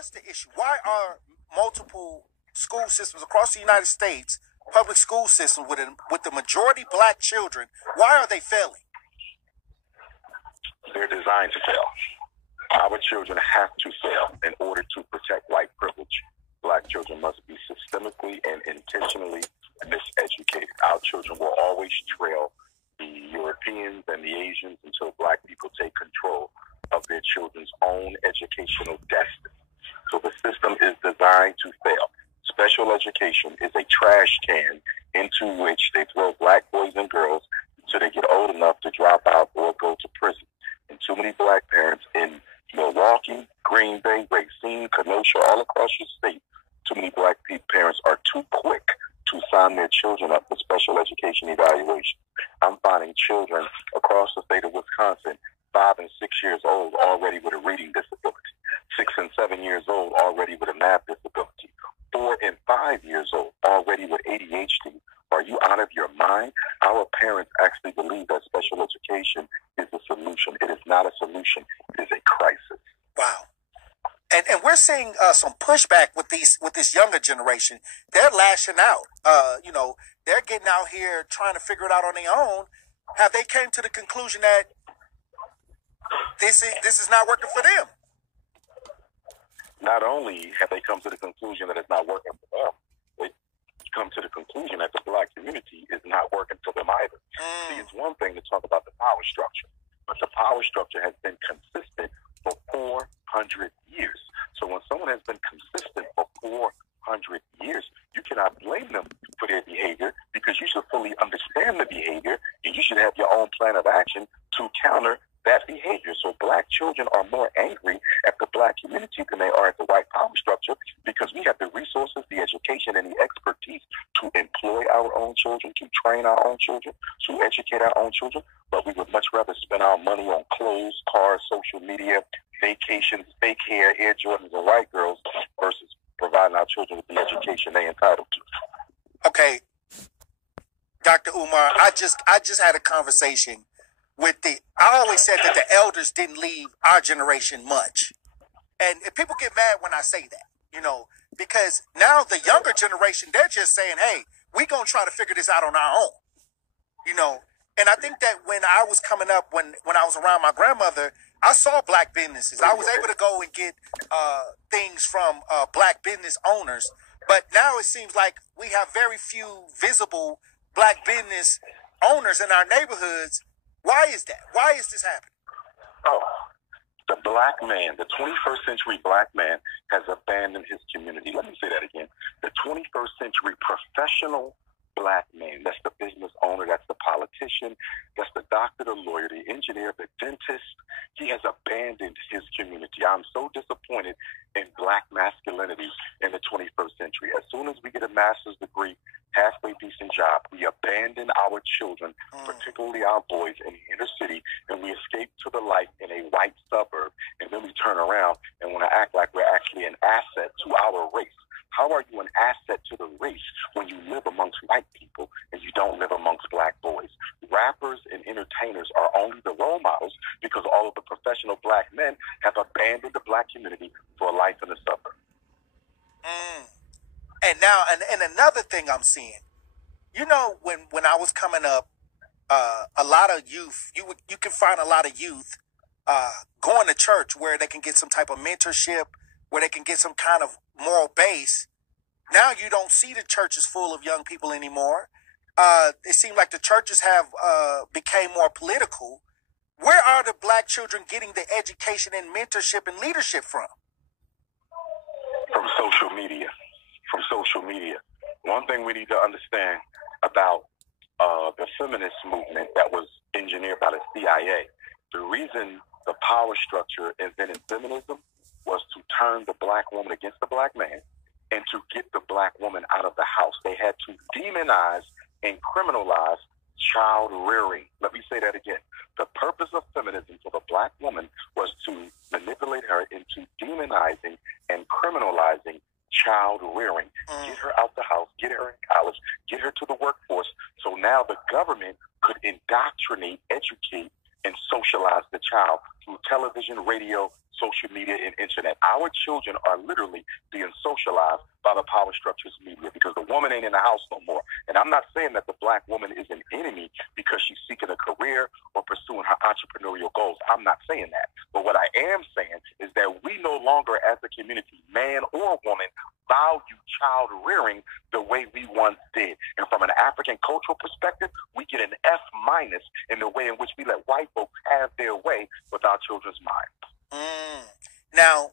what's the issue? Why are multiple school systems across the United States, public school systems with the majority black children, why are they failing? They're designed to fail. Our children have to fail in order to protect white privilege. Black children must be systemically and intentionally miseducated. Our children will always trail the Europeans and the Asians until black people take control of their children's own educational destiny. So the system is designed to fail. Special education is a trash can into which they throw black boys and girls until they get old enough to drop out or go to prison. And too many black parents in Milwaukee, Green Bay, Racine, Kenosha, all across your state, too many black parents are too quick to sign their children up for special education evaluation. I'm finding children across the state of Wisconsin, 5 and 6 years old, already with a reading disability, 6 and 7 years old, already with a math disability, 4 and 5 years old, already with ADHD. Are you out of your mind? Our parents actually believe that special education is a solution. It is not a solution. It is a crisis. Wow. And we're seeing some pushback with this younger generation. They're lashing out. They're getting out here trying to figure it out on their own. Have they came to the conclusion that this is not working for them? Not only have they come to the conclusion that it's not working for them, they come to the conclusion that the black community is not working for them either. See, it's one thing to talk about the power structure, but the power structure has been consistent for 400 years. So when someone has been consistent for 400 years, you cannot blame them for their behavior because you should fully understand the behavior and you should have your own plan of action to counter that behavior. So black children are more angry at the black community than they are at the white power structure because we have the resources, the education, and the expertise to employ our own children, to train our own children, to educate our own children. But we would much rather spend our money on clothes, cars, social media, vacations, fake hair, Air Jordans, and white girls versus providing our children with the education they're entitled to. Okay, Dr. Umar, I just had a conversation with I always said that the elders didn't leave our generation much. And people get mad when I say that, because now the younger generation, they're just saying, hey, we going to try to figure this out on our own, And I think that when I was coming up, when I was around my grandmother, I saw black businesses. I was able to go and get things from black business owners. But now it seems like we have very few visible black business owners in our neighborhoods. Why is that? Why is this happening? Oh, the black man, the 21st century black man has abandoned his community. Let me say that again. The 21st century professional black man, that's the business owner, that's the politician, that's the doctor, the lawyer, the engineer, the dentist. He has abandoned his community. I'm so disappointed in black masculinity in the 21st century. As soon as we get a master's degree, halfway decent job, we abandon our children, particularly our boys in the inner city, and we escape to the life in a white suburb. And then we turn around and want to act like we're actually an asset to our race. How are you an asset to the race when you live amongst white people and you don't live amongst black boys? Rappers and entertainers are only the role models because all of the professional black men have abandoned the black community for a life in the suburb. And now, and another thing I'm seeing, when I was coming up, a lot of youth, you can find a lot of youth going to church where they can get some type of mentorship, where they can get some kind of moral base. Now you don't see the churches full of young people anymore. It seems like the churches have became more political. Where are the black children getting the education and mentorship and leadership from? From social media. From social media. One thing we need to understand about the feminist movement that was engineered by the CIA, the reason the power structure invented feminism was to turn the black woman against the black man and to get the black woman out of the house. They had to demonize and criminalize child rearing. Let me say that again. The purpose of feminism for the black woman was to manipulate her into demonizing and criminalizing child rearing. Get her out the house, get her in college, get her to the workforce. So now the government could indoctrinate, educate and socialize the child through television, radio, social media, and internet. Our children are literally being socialized by the power structures media because the woman ain't in the house no more. And I'm not saying that the black woman is an enemy because she's seeking a career or pursuing her entrepreneurial goals. I'm not saying that. But what I am saying is that we no longer as a community, man or woman, value child rearing the way we once did. And from an African cultural perspective, we get an F- in the way in which we let white folks have their way with our children's minds. Now,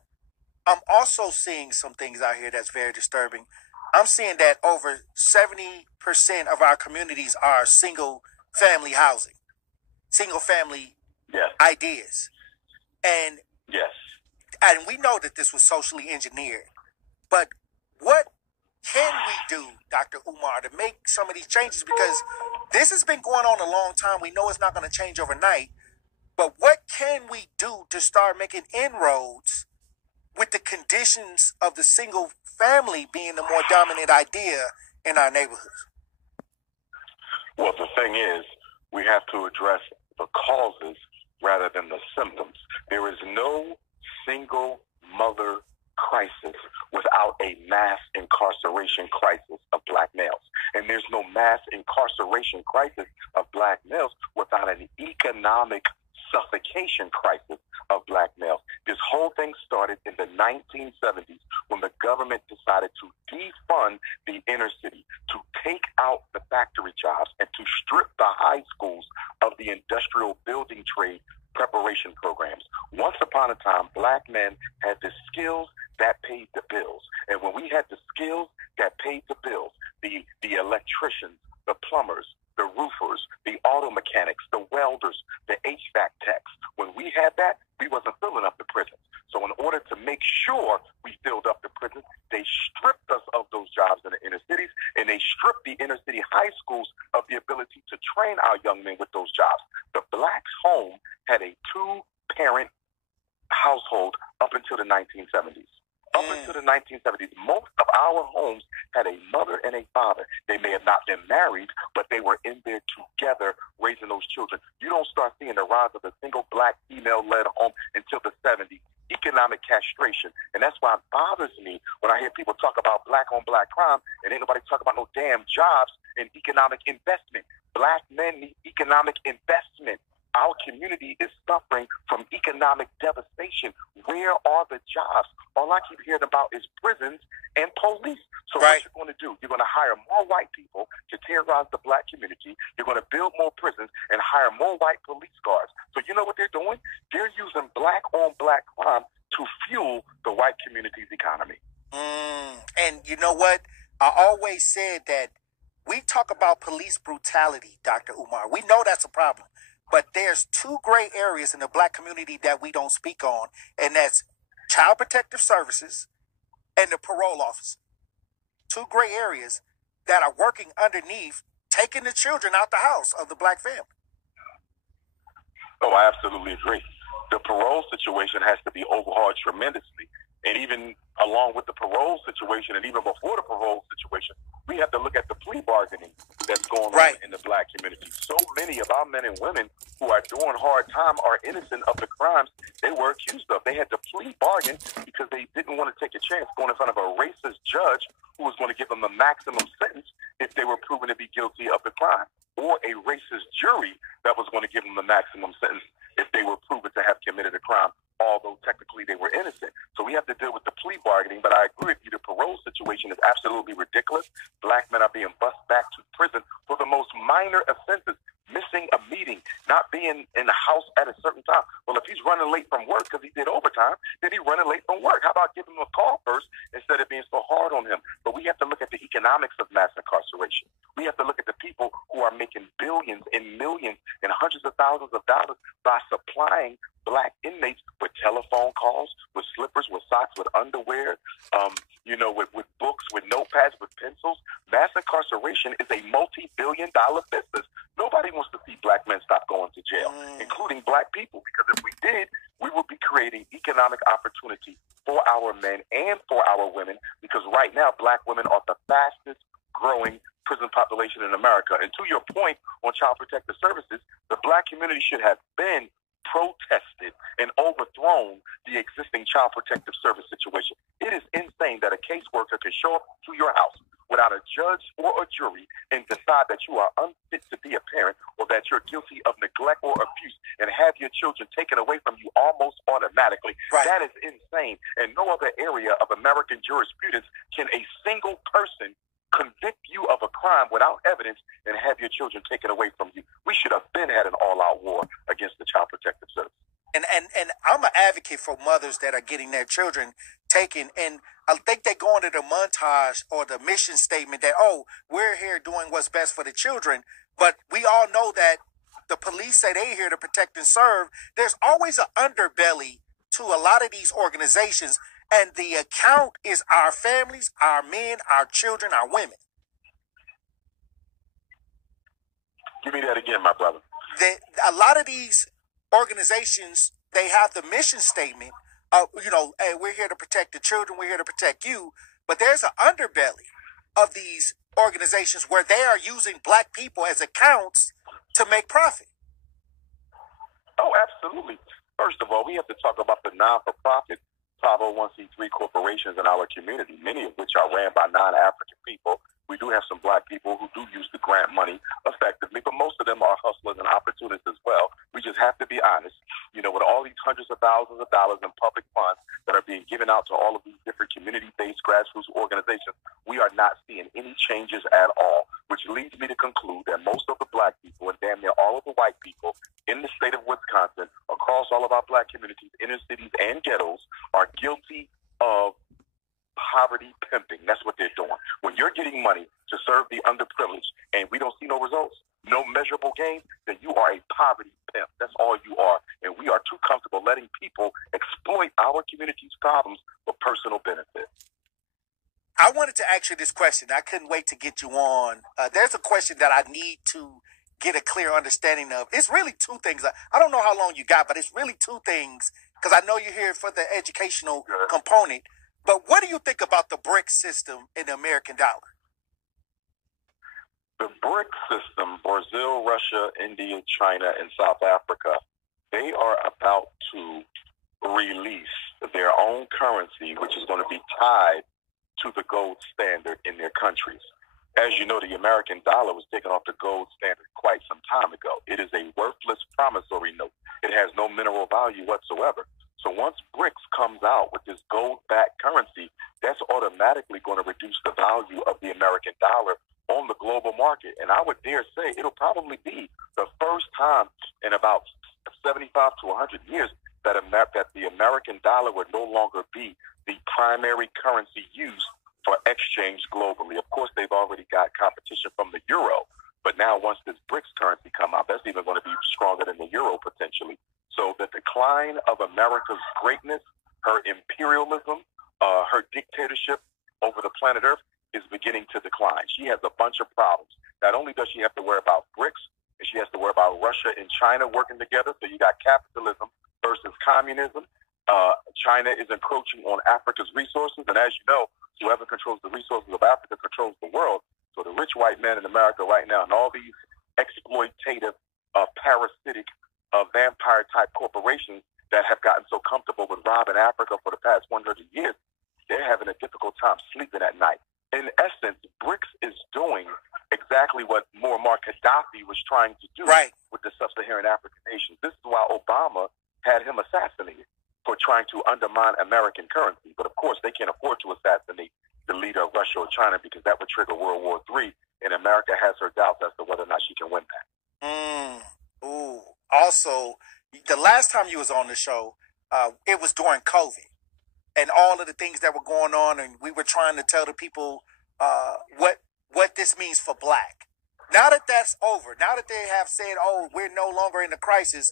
I'm also seeing some things out here that's very disturbing. I'm seeing that over 70% of our communities are single family housing, single family Yes. ideas. And Yes. and we know that this was socially engineered. But what can we do, Dr. Umar, to make some of these changes? Because this has been going on a long time. We know it's not going to change overnight. But what can we do to start making inroads with the conditions of the single family being the more dominant idea in our neighborhoods? Well, the thing is, we have to address the causes rather than the symptoms. There is no single mother crisis without a mass incarceration crisis of black males. And there's no mass incarceration crisis of black males without an economic suffocation crisis of black males. This whole thing started in the 1970s when the government decided to defund the inner city, to take out the factory jobs, and to strip the high schools of the industrial building trade preparation programs. Once upon a time, black men had the skills that paid the bills. And when we had the skills that paid the bills, the electricians, the plumbers, the roofers, the auto mechanics, the welders, the HVAC techs, when we had that, we wasn't filling up the prisons. So in order to make sure we filled up the prisons, they stripped us of those jobs in the inner cities, and they stripped the inner city high schools of the ability to train our young men with those jobs. The blacks' home had a two-parent household up until the 1970s. Up until the 1970s, most of our homes had a mother and a father. They may have not been married, but they were in there together raising those children. You don't start seeing the rise of a single black female-led home until the 70s. Economic castration. And that's why it bothers me when I hear people talk about black-on-black crime and ain't nobody talk about no damn jobs and economic investment. Black men need economic investment. Our community is suffering from economic devastation. Where are the jobs? All I keep hearing about is prisons and police. So what you're going to do, you're going to hire more white people to terrorize the black community. You're going to build more prisons and hire more white police guards. So you know what they're doing? They're using black-on-black crime to fuel the white community's economy. And you know what? I always said that we talk about police brutality, Dr. Umar. We know that's a problem. But there's two gray areas in the black community that we don't speak on, and that's Child Protective Services and the parole office. Two gray areas that are working underneath, taking the children out the house of the black family. Oh, I absolutely agree. The parole situation has to be overhauled tremendously. And even along with the parole situation and even before the parole situation, we have to look at the plea bargaining that's going on in the black community. So many of our men and women who are doing hard time are innocent of the crimes they were accused of. They had to plea bargain because they didn't want to take a chance going in front of a racist judge who was going to give them the maximum sentence if they were proven to be guilty of the crime, or a racist jury that was going to give them the maximum sentence if they were proven to have committed a crime, although technically they were innocent. So we have to deal with the plea bargaining, but I agree with you, the parole situation is absolutely ridiculous. Black men are being bussed back to prison for the most minor offenses, missing a meeting, not being in the house at a certain time. Well, if he's running late from work because he did overtime, then he's running late from work. How about giving him a call first instead of being so hard on him? But we have to look at the economics of mass incarceration. We have to look at the people who are making billions and millions and hundreds of thousands of dollars by supplying black inmates with telephone calls, with slippers, with socks, with underwear, with books, with notepads, with pencils. Mass incarceration is a multi-billion-dollar business. Nobody wants to see black men stop going to jail, including black people, because if we did, we would be creating economic opportunity for our men and for our women, because right now black women are the fastest growing prison population in America. And to your point on Child Protective Services, the Black community should have been protested and overthrown the existing Child Protective Service situation. It is insane that a caseworker can show up to your house without a judge or a jury and decide that you are unfit to be a parent or that you're guilty of neglect or abuse and have your children taken away from you almost automatically. Right. That is insane. And no other area of American jurisprudence can a single person convict you of a crime without evidence and have your children taken away from you. We should have been had an all-out war against the Child Protective Service. And I'm an advocate for mothers that are getting their children taken, and I think they go into the montage or the mission statement that, oh, we're here doing what's best for the children, but we all know that the police say they're here to protect and serve. There's always an underbelly to a lot of these organizations, and the account is our families, our men, our children, our women. Give me that again, my brother. A lot of these organizations, they have the mission statement of, hey, we're here to protect the children, we're here to protect you. But there's an underbelly of these organizations where they are using Black people as accounts to make profit. Oh, absolutely. First of all, we have to talk about the non-for-profit 501c3 corporations in our community, many of which are ran by non-African people. We do have some Black people who do use the grant money effectively, but most of them are hustlers and opportunists as well. We just have to be honest. With all these hundreds of thousands of dollars in public funds that are being given out to all of these different community-based grassroots organizations, we are not seeing any changes at all, which leads me to conclude that most of the Black people and damn near all of the white people in the state of Wisconsin, across all of our Black communities, inner cities and ghettos, are guilty of poverty pimping. That's what they're doing. When you're getting money to serve the underprivileged and we don't see no results, no measurable gain, then you are a poverty pimp. That's all you are. And we are too comfortable letting people exploit our community's problems for personal benefit. I wanted to ask you this question. I couldn't wait to get you on. There's a question that I need to get a clear understanding of. It's really two things. I don't know how long you got, but it's really two things, because I know you're here for the educational component. But what do you think about the BRICS system in the American dollar? The BRICS system, Brazil, Russia, India, China, and South Africa, they are about to release their own currency, which is going to be tied to the gold standard in their countries. As you know, the American dollar was taken off the gold standard quite some time ago. It is a worthless promissory note. It has no mineral value whatsoever. So once BRICS comes out with this gold-backed currency, that's automatically going to reduce the value of the American dollar on the global market. And I would dare say it'll probably be the first time in about 75 to 100 years that the American dollar would no longer be the primary currency used for exchange globally. Of course, they've already got competition from the euro, but now once this BRICS currency come out, that's even going to be stronger than the euro potentially. So the decline of America's greatness, her imperialism, her dictatorship over the planet Earth is beginning to decline. She has a bunch of problems. Not only does she have to worry about BRICS, and she has to worry about Russia and China working together. So you got capitalism versus communism. China is encroaching on Africa's resources. And as you know, whoever controls the resources of Africa controls the world. So the rich white man in America right now and all these exploitative, parasitic, vampire-type corporations that have gotten so comfortable with robbing Africa for the past 100 years, they're having a difficult time sleeping at night. In essence, BRICS is doing exactly what Muammar Gaddafi was trying to do with the sub-Saharan African nations. This is why Obama had him assassinated, for trying to undermine American currency. But of course, they can't afford to assassinate the leader of Russia or China because that would trigger World War III, and America has her doubts as to whether or not she can win that. Ooh. Also, the last time you was on the show, it was during COVID and all of the things that were going on, and we were trying to tell the people what this means for Black. Now that that's over, now that they have said, oh, we're no longer in the crisis,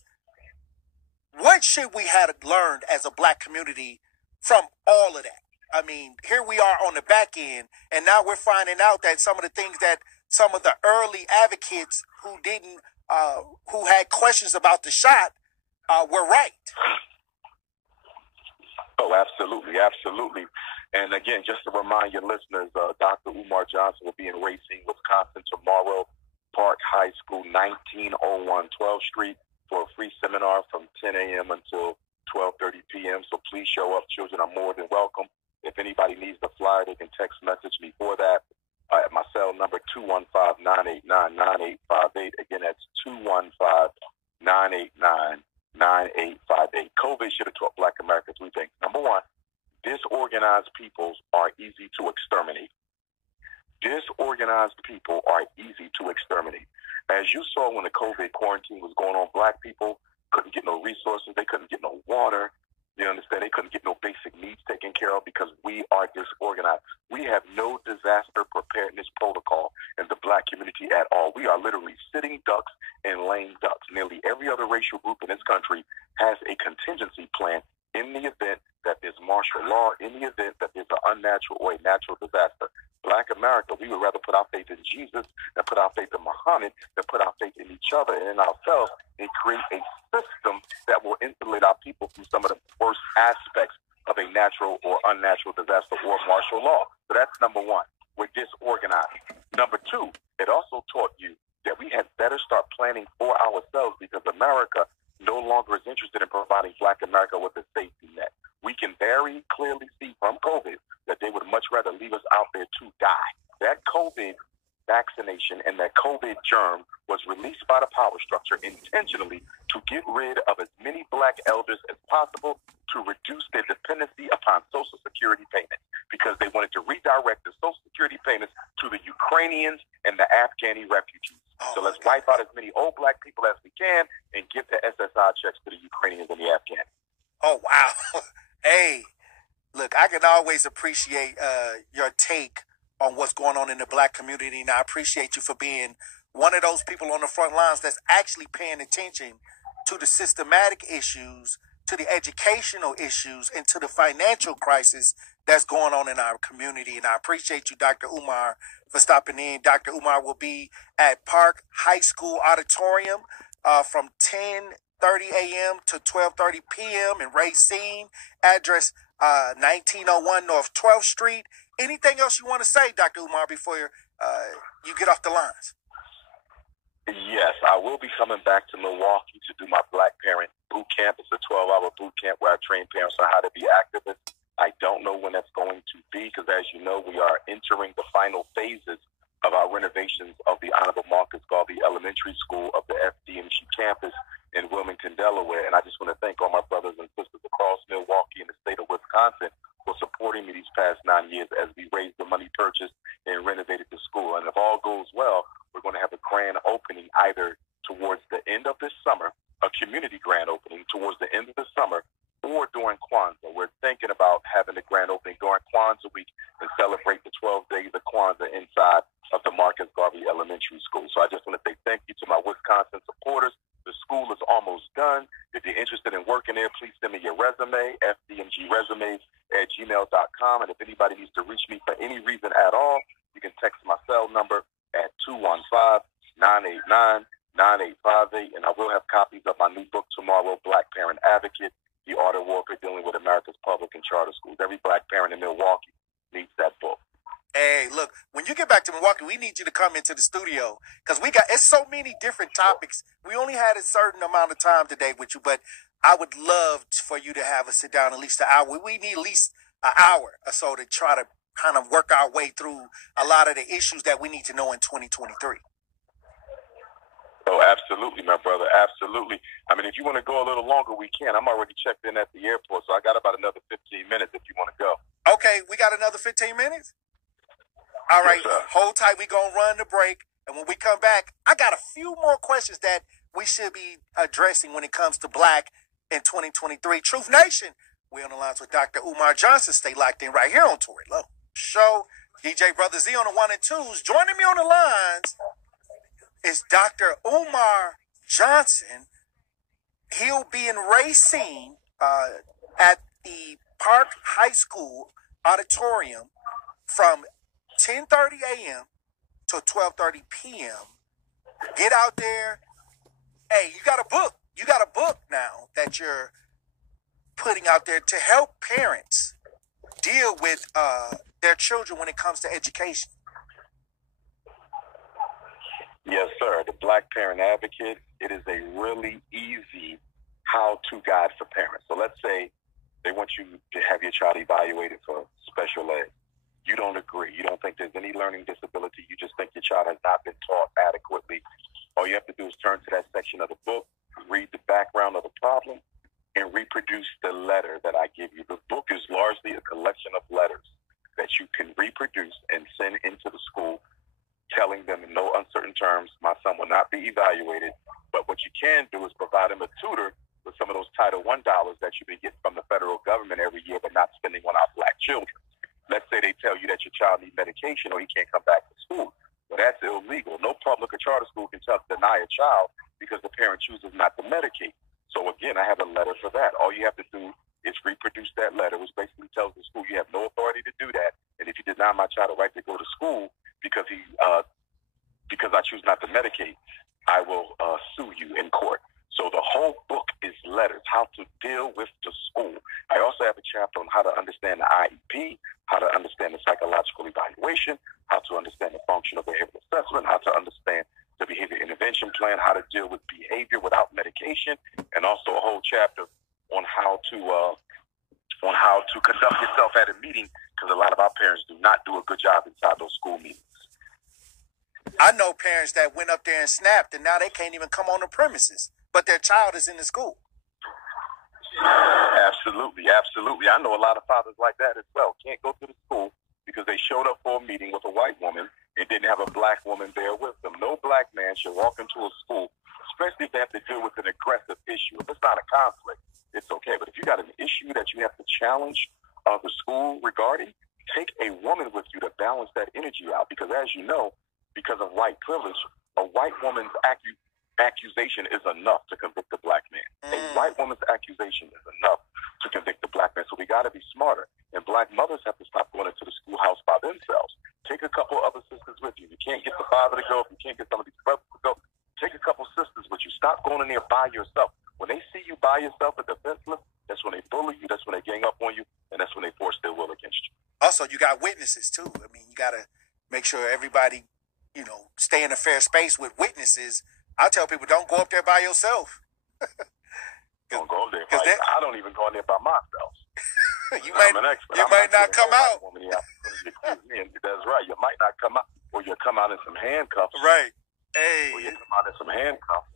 what should we have learned as a Black community from all of that? I mean, here we are on the back end, and now we're finding out that some of the things that some of the early advocates who had questions about the shot were right. Oh, absolutely, absolutely. And again, just to remind your listeners, Dr. Umar Johnson will be in Racine, Wisconsin tomorrow, Park High School, 1901 12th Street, for a free seminar from 10 a.m. until 12:30 p.m. So please show up. Children are more than welcome. If anybody needs the flyer, they can text message me for that at my cell number 215-989-9858. Again, that's 215-989-9858. COVID should have taught Black America three things. Number one, disorganized peoples are easy to exterminate. Disorganized people are easy to exterminate. As you saw when the COVID quarantine was going on, Black people couldn't get no resources. They couldn't get no water. You understand? They couldn't get no basic needs taken care of because we are disorganized. We have no disaster preparedness protocol in the Black community at all. We are literally sitting ducks and lame ducks. Nearly every other racial group in this country has a contingency plan in the event that there's martial law, in the event that there's an unnatural or a natural disaster. Black America, we would rather put our faith in Jesus than put our faith in Muhammad, than put our faith in each other and in ourselves, and create a system that will insulate our people from some of the worst aspects of a natural or unnatural disaster or martial law. So that's number one. We're disorganized. Number two, it also taught you that we had better start planning for ourselves because America no longer is interested in providing Black America with a safety net. We can very clearly see from COVID that they would much rather leave us out there to die. That COVID vaccination and that COVID germ was released by the power structure intentionally to get rid of as many Black elders as possible to reduce their dependency upon Social Security payments because they wanted to redirect the Social Security payments to the Ukrainians and the Afghani refugees. So let's wipe out as many old Black people as we can and give the SSI checks to the Ukrainians and the Afghans. Oh, wow. Hey, look, I can always appreciate your take on what's going on in the Black community, and I appreciate you for being one of those people on the front lines that's actually paying attention to the systematic issues, to the educational issues, and to the financial crisis that's going on in our community. And I appreciate you, Dr. Umar, for stopping in. Dr. Umar will be at Park High School Auditorium from 10:30 a.m. to 12:30 p.m. in Racine, address 1901 North 12th Street. Anything else you want to say, Dr. Umar, before you get off the lines? Yes, I will be coming back to Milwaukee to do my Black Parent Boot Camp. It's a 12-hour boot camp where I train parents on how to be activists. I don't know when that's going to be because, as you know, we are entering the final phases of our renovations of the Honorable Marcus Garvey Elementary School of the FDMG campus in Wilmington, Delaware. And I just want to thank all my brothers and sisters across Milwaukee and the state of Wisconsin for supporting me these past 9 years as we raised the money purchased and renovated the school. And if all goes well, we're going to have a grand opening either towards the end of this summer, a community grand opening towards the end of the summer, or during Kwanzaa. We're thinking about having a grand opening during Kwanzaa week and celebrate the 12 days of Kwanzaa inside of the Marcus Garvey Elementary School. So I just want to say thank you to my Wisconsin supporters. The school is almost done. If you're interested in working there, please send me your resume, fdmgresumes@gmail.com. And if anybody needs to reach me for any reason at all, you can text my cell number at 215-989-9858. And I will have copies of my new book tomorrow, Black Parent Advocate, The Art of Warfare Dealing with America's Public and Charter Schools. Every Black parent in Milwaukee needs that book. Hey, look, when you get back to Milwaukee, we need you to come into the studio because it's so many different topics. We only had a certain amount of time today with you, but I would love for you to have us sit down at least an hour. We need at least an hour or so to try to kind of work our way through a lot of the issues that we need to know in 2023. Oh, absolutely, my brother. Absolutely. I mean, if you want to go a little longer, we can. I'm already checked in at the airport, so I got about another 15 minutes if you want to go. Okay, we got another 15 minutes? All right, yes, hold tight. We're going to run the break. And when we come back, I got a few more questions that we should be addressing when it comes to Black in 2023. Truth Nation, we're on the lines with Dr. Umar Johnson. Stay locked in right here on Tory Lowe Show. DJ Brother Z on the 1 and 2s. Joining me on the lines is Dr. Umar Johnson. He'll be in Racine at the Park High School Auditorium from 10:30 a.m. to 12:30 p.m. Get out there. Hey, you got a book. You got a book now that you're putting out there to help parents deal with their children when it comes to education? Yes, sir. The Black Parent Advocate, it is a really easy how-to guide for parents. So let's say they want you to have your child evaluated for special ed. You don't agree. You don't think there's any learning disability. You just think your child has not been taught adequately. All you have to do is turn to that section of the book, read the background of the problem, and reproduce the letter that I give you. The book is largely a collection of letters that you can reproduce and send into the school, telling them in no uncertain terms, my son will not be evaluated. But what you can do is provide him a tutor with some of those Title I dollars that you've been getting from the federal government every year, but not spending on our Black children. Let's say they tell you that your child needs medication or he can't come back to school. Well, that's illegal. No public or charter school can deny a child because the parent chooses not to medicate. So again, I have a letter for that. All you have to do is reproduce that letter, which basically tells the school you have no authority to do that. And if you deny my child a right to go to school because I choose not to medicate, I will sue you in court. So the whole book is letters, how to deal with the school. I also have a chapter on how to understand the IEP, how to understand the psychological evaluation, how to understand the functional behavioral assessment, how to understand the behavior intervention plan, how to deal with behavior without medication, and also a whole chapter on how to conduct yourself at a meeting, because a lot of our parents do not do a good job inside those school meetings. I know parents that went up there and snapped, and now they can't even come on the premises, but their child is in the school. Absolutely, absolutely. I know a lot of fathers like that as well. Can't go to the school because they showed up for a meeting with a white woman and didn't have a Black woman there with them. No Black man should walk into a school, especially if they have to deal with an aggressive issue. If it's not a conflict, it's okay. But if you got an issue that you have to challenge the school regarding, take a woman with you to balance that energy out. Because as you know, because of white privilege, a white woman's accusation is enough to convict a Black man. A white woman's accusation is enough to convict a Black man. So we got to be smarter. And Black mothers have to stop going into the schoolhouse by themselves. Take a couple other sisters with you. You can't get the father to go. If you can't get some of these brothers to go, take a couple sisters with you. Stop going in there by yourself. When they see you by yourself and defenseless, that's when they bully you. That's when they gang up on you. And that's when they force their will against you. Also, you got witnesses, too. I mean, you got to make sure everybody, stay in a fair space with witnesses. I tell people, don't go up there by yourself. Don't go up there. I don't even go in there by myself. you might not come out. That's right. You might not come out, or you'll come out in some handcuffs. Right. Hey. Or you come out in some handcuffs.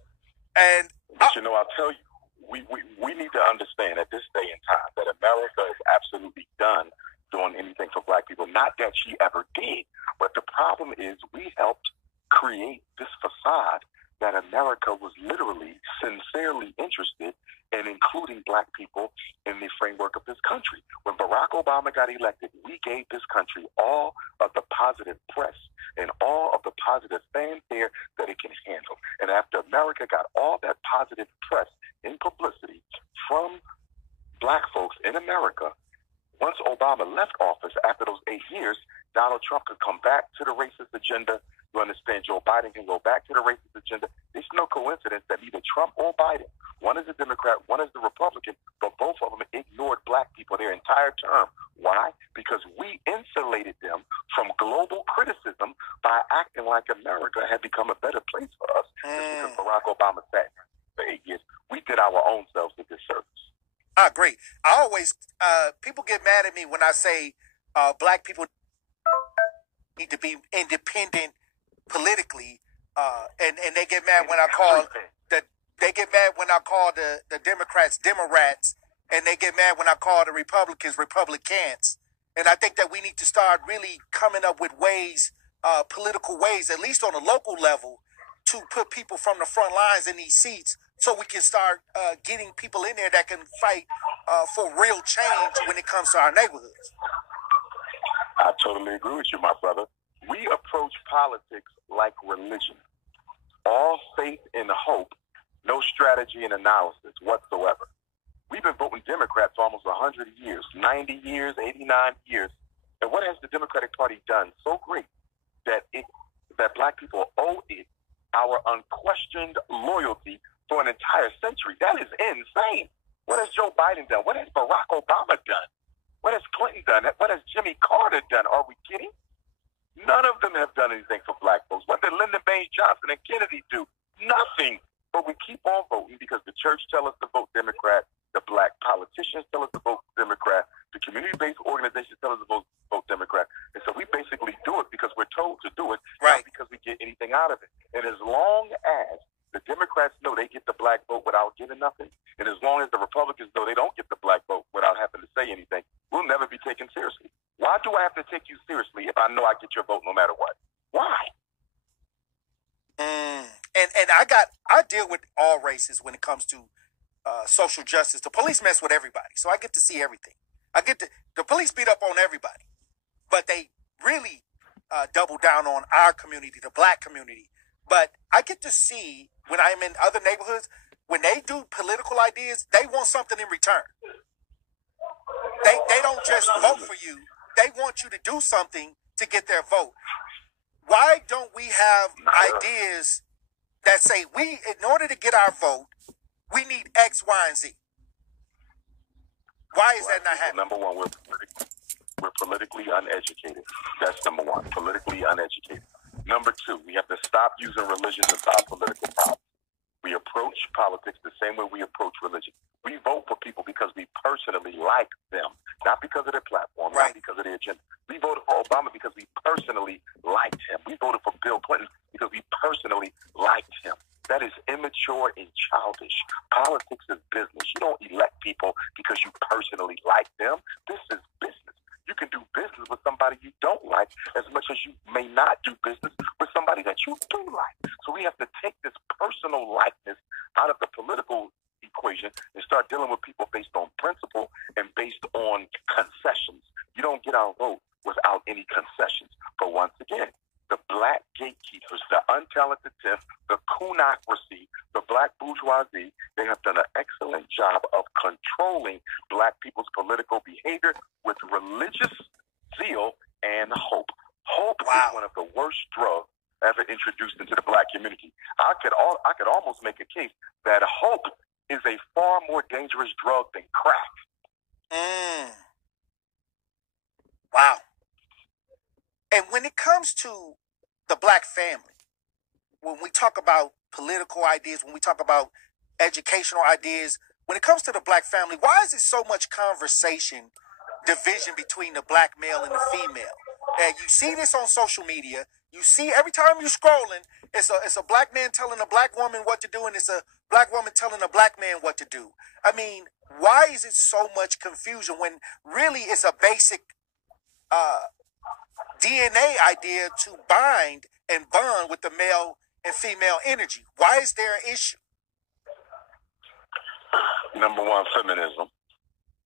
And but I'll tell you, we need to understand at this day and time that America is absolutely done doing anything for Black people. Not that she ever did, but the problem is we helped create this facade that America was literally sincerely interested in including Black people in the framework of this country. When Barack Obama got elected, we gave this country all of the positive press and all of the positive fanfare that it can handle. And after America got all that positive press and publicity from Black folks in America, once Obama left office after those 8 years, Donald Trump could come back to the racist agenda. You understand, Joe Biden can go back to the racist agenda. It's no coincidence that either Trump or Biden, one is a Democrat, one is the Republican, but both of them ignored Black people their entire term. Why? Because we insulated them from global criticism by acting like America had become a better place for us. Just because Barack Obama sat for 8 years, we did our own selves a disservice. I agree. I always, people get mad at me when I say Black people need to be independent politically, and they get mad when I call the Democrats Democrats, and they get mad when I call the Republicans Republicans. And I think that we need to start really coming up with ways, political ways, at least on a local level, to put people from the front lines in these seats, so we can start getting people in there that can fight for real change when it comes to our neighborhoods. I totally agree with you, my brother. We approach politics like religion. All faith and hope, no strategy and analysis whatsoever. We've been voting Democrat for almost 100 years, 90 years, 89 years. And what has the Democratic Party done so great that Black people owe it our unquestioned loyalty for an entire century? That is insane. What has Joe Biden done? What has Barack Obama done? What has Clinton done? What has Jimmy Carter done? Are we kidding? None of them have done anything for black folks. What did Lyndon Baines Johnson and Kennedy do? Nothing. But we keep on voting because the church tell us to vote Democrat, the black politicians tell us to vote Democrat, the community-based organizations tell us to vote Democrat. And so we basically do it because we're told to do it, right, not because we get anything out of it. And as long as the Democrats know they get the black vote without getting nothing, and as long as the Republicans know they don't get the black vote without having to say anything, we'll never be taken seriously. Why do I have to take you seriously if I know I get your vote no matter what? Why? And I deal with all races when it comes to social justice. The police mess with everybody, so I get to see everything. The police beat up on everybody, but they really double down on our community, the black community. But I get to see when I'm in other neighborhoods, when they do political ideas, they want something in return. They don't just vote for you. They want you to do something to get their vote. Why don't we have ideas that say in order to get our vote, we need X, Y, and Z? Why is that not happening? Number one, we're politically uneducated. That's number one, politically uneducated. Number two, we have to stop using religion to solve political problems. We approach politics the same way we approach religion. We vote for people because we personally like them, not because of their platform, right, not because of their agenda. We voted for Obama because we personally liked him. We voted for Bill Clinton because we personally liked him. That is immature and childish. Politics is business. You don't elect people because you personally like them. This is business. You can do business with somebody you don't like as much as you may not do business with somebody that you do like. So we have to take this personal likeness out of the political equation and start dealing with people based on principle and based on concessions. You don't get our vote without any concessions. But once again, the black gatekeepers, the untalented tenth, the coonocracy, the black bourgeoisie, they have done an excellent job of controlling black people's political behavior with religious zeal and hope. Hope is one of the worst drugs ever introduced into the black community. I could almost make a case that hope is a far more dangerous drug than crack. Wow. And when it comes to the black family, when we talk about political ideas, when we talk about educational ideas, when it comes to the black family, why is it so much conversation, division between the black male and the female? And you see this on social media. You see every time you're scrolling, it's a black man telling a black woman what to do, and it's a black woman telling a black man what to do. I mean, why is it so much confusion when really it's a basic DNA idea to bind and bond with the male and female energy? Why is there an issue? Number one, feminism.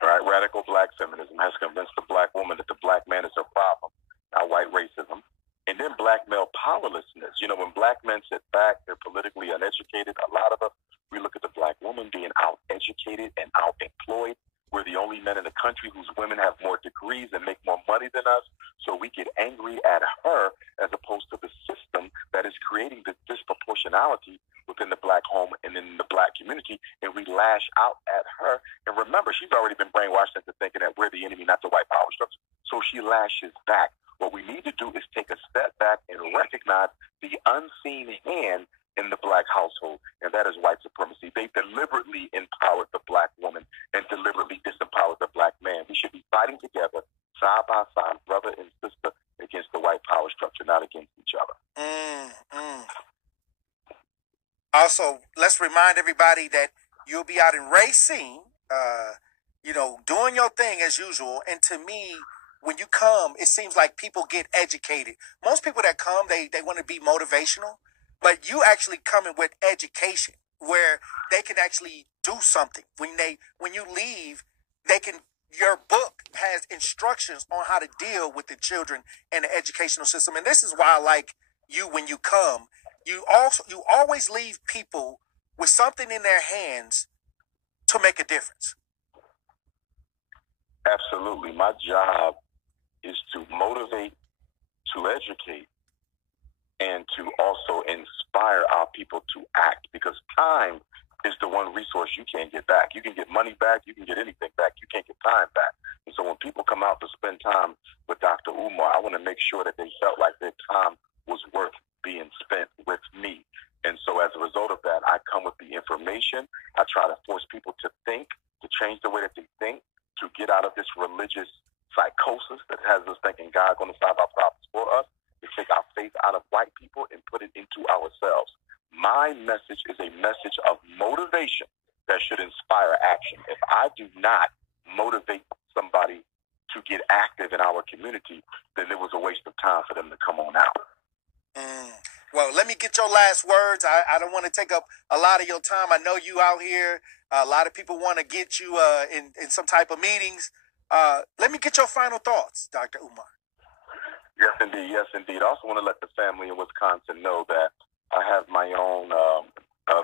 Right? Radical black feminism has convinced the black woman that the black man is a problem, not white racism. And then black male powerlessness. You know, when black men sit back, they're politically uneducated. A lot of us, we look at the black woman being out-educated and out-employed. We're the only men in the country whose women have more degrees and make more money than us. So we get angry at her as opposed to the system that is creating the disproportionality within the black home and in the black community. And we lash out at her. And remember, she's already been brainwashed into thinking that we're the enemy, not the white power structure. So she lashes back. What we need to do is take a step back and recognize the unseen hand in the black household, and that is white supremacy. They deliberately empowered the black woman and deliberately disempowered the black man. We should be fighting together, side by side, brother and sister, against the white power structure, not against each other. Also, let's remind everybody that you'll be out in Racine, doing your thing as usual. And to me, when you come, it seems like people get educated. Most people that come, they want to be motivational. But you actually coming with education where they can actually do something. When you leave, your book has instructions on how to deal with the children and the educational system. And this is why I like you when you come. You always leave people with something in their hands to make a difference. Absolutely. My job is to motivate, to educate, and to also inspire our people to act, because time is the one resource you can't get back. You can get money back, you can get anything back, you can't get time back. And so when people come out to spend time with Dr. Umar, I want to make sure that they felt like their time was worth being spent with me. And so as a result of that, I come with the information. I try to force people to think, to change the way that they think, to get out of this religious psychosis that has us thinking God going to solve our problems for us, to take our faith out of white people and put it into ourselves. My message is a message of motivation that should inspire action. If I do not motivate somebody to get active in our community, then it was a waste of time for them to come on out. Well, let me get your last words. I don't want to take up a lot of your time. I know you out here. A lot of people want to get you in some type of meetings. Let me get your final thoughts, Dr. Umar. Yes, indeed. Yes, indeed. I also want to let the family in Wisconsin know that I have my own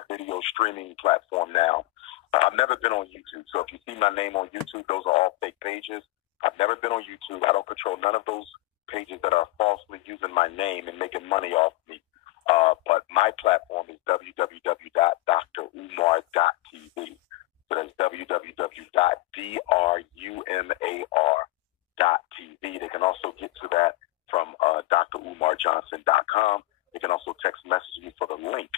video streaming platform now. I've never been on YouTube. So if you see my name on YouTube, those are all fake pages. I've never been on YouTube. I don't control none of those pages that are falsely using my name and making money off me. But my platform is www.drumar.tv. So that's www.drumar.tv. They can also get to that from drumarjohnson.com. They can also text message me for the link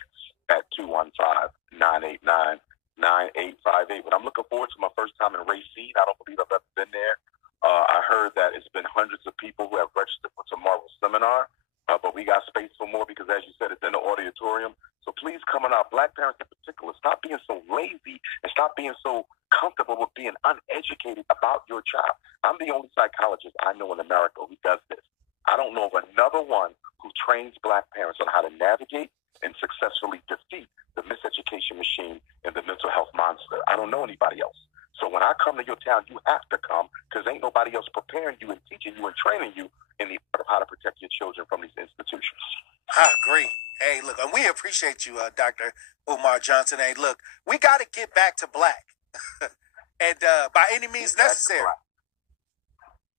at 215-989-9858. But I'm looking forward to my first time in Racine. I don't believe I've ever been there. I heard that it's been hundreds of people who have registered for tomorrow's seminar, but we got space for more because, as you said, it's in the auditorium. So please come on out. Black parents in particular, stop being so lazy and stop being so comfortable with being uneducated about your child. I'm the only psychologist I know in America who does this. I don't know of another one who trains Black parents on how to navigate and successfully defeat the miseducation machine and the mental health monster. I don't know anybody else. So when I come to your town, you have to come because ain't nobody else preparing you and teaching you and training you in the art of how to protect your children from these institutions. I agree. Hey, look, and we appreciate you, Dr. Umar Johnson. Hey, look, we got to get back to black and by any means necessary.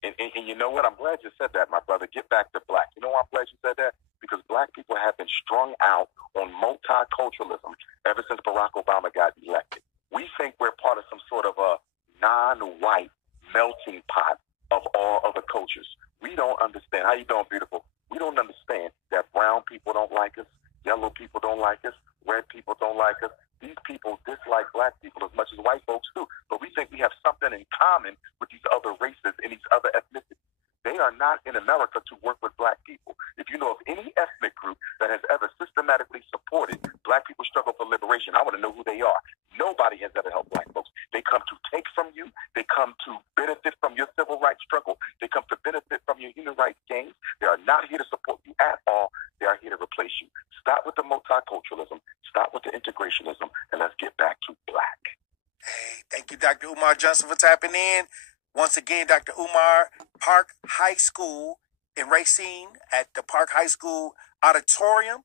And you know what? I'm glad you said that, my brother. Get back to black. You know why I'm glad you said that? Because Black people have been strung out on multiculturalism ever since Barack Obama got elected. We think we're part of some sort of a non-white melting pot of all other cultures. We don't understand. How you doing, beautiful? We don't understand that brown people don't like us, yellow people don't like us, red people don't like us. These people dislike Black people as much as white folks do. But we think we have something in common with these other races and these other ethnicities. They are not in America to work with Black people. If you know of any ethnic group that has ever systematically supported Black people's struggle for liberation, I want to know who they are. Nobody has ever helped Black folks. They come to take from you. They come to benefit from your civil rights struggle. They come to benefit from your human rights gains. They are not here to support you at all. They are here to replace you. Stop with the multiculturalism. Stop with the integrationism. And let's get back to black. Hey, thank you, Dr. Umar Johnson, for tapping in. Once again, Dr. Umar, Park High School in Racine at the Park High School Auditorium,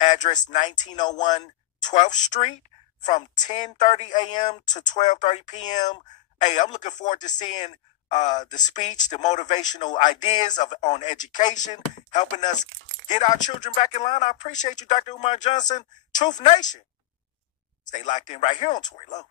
address 1901 12th Street from 10:30 a.m. to 12:30 p.m. Hey, I'm looking forward to seeing the speech, the motivational ideas on education, helping us get our children back in line. I appreciate you, Dr. Umar Johnson. Truth Nation. Stay locked in right here on Tory Lowe.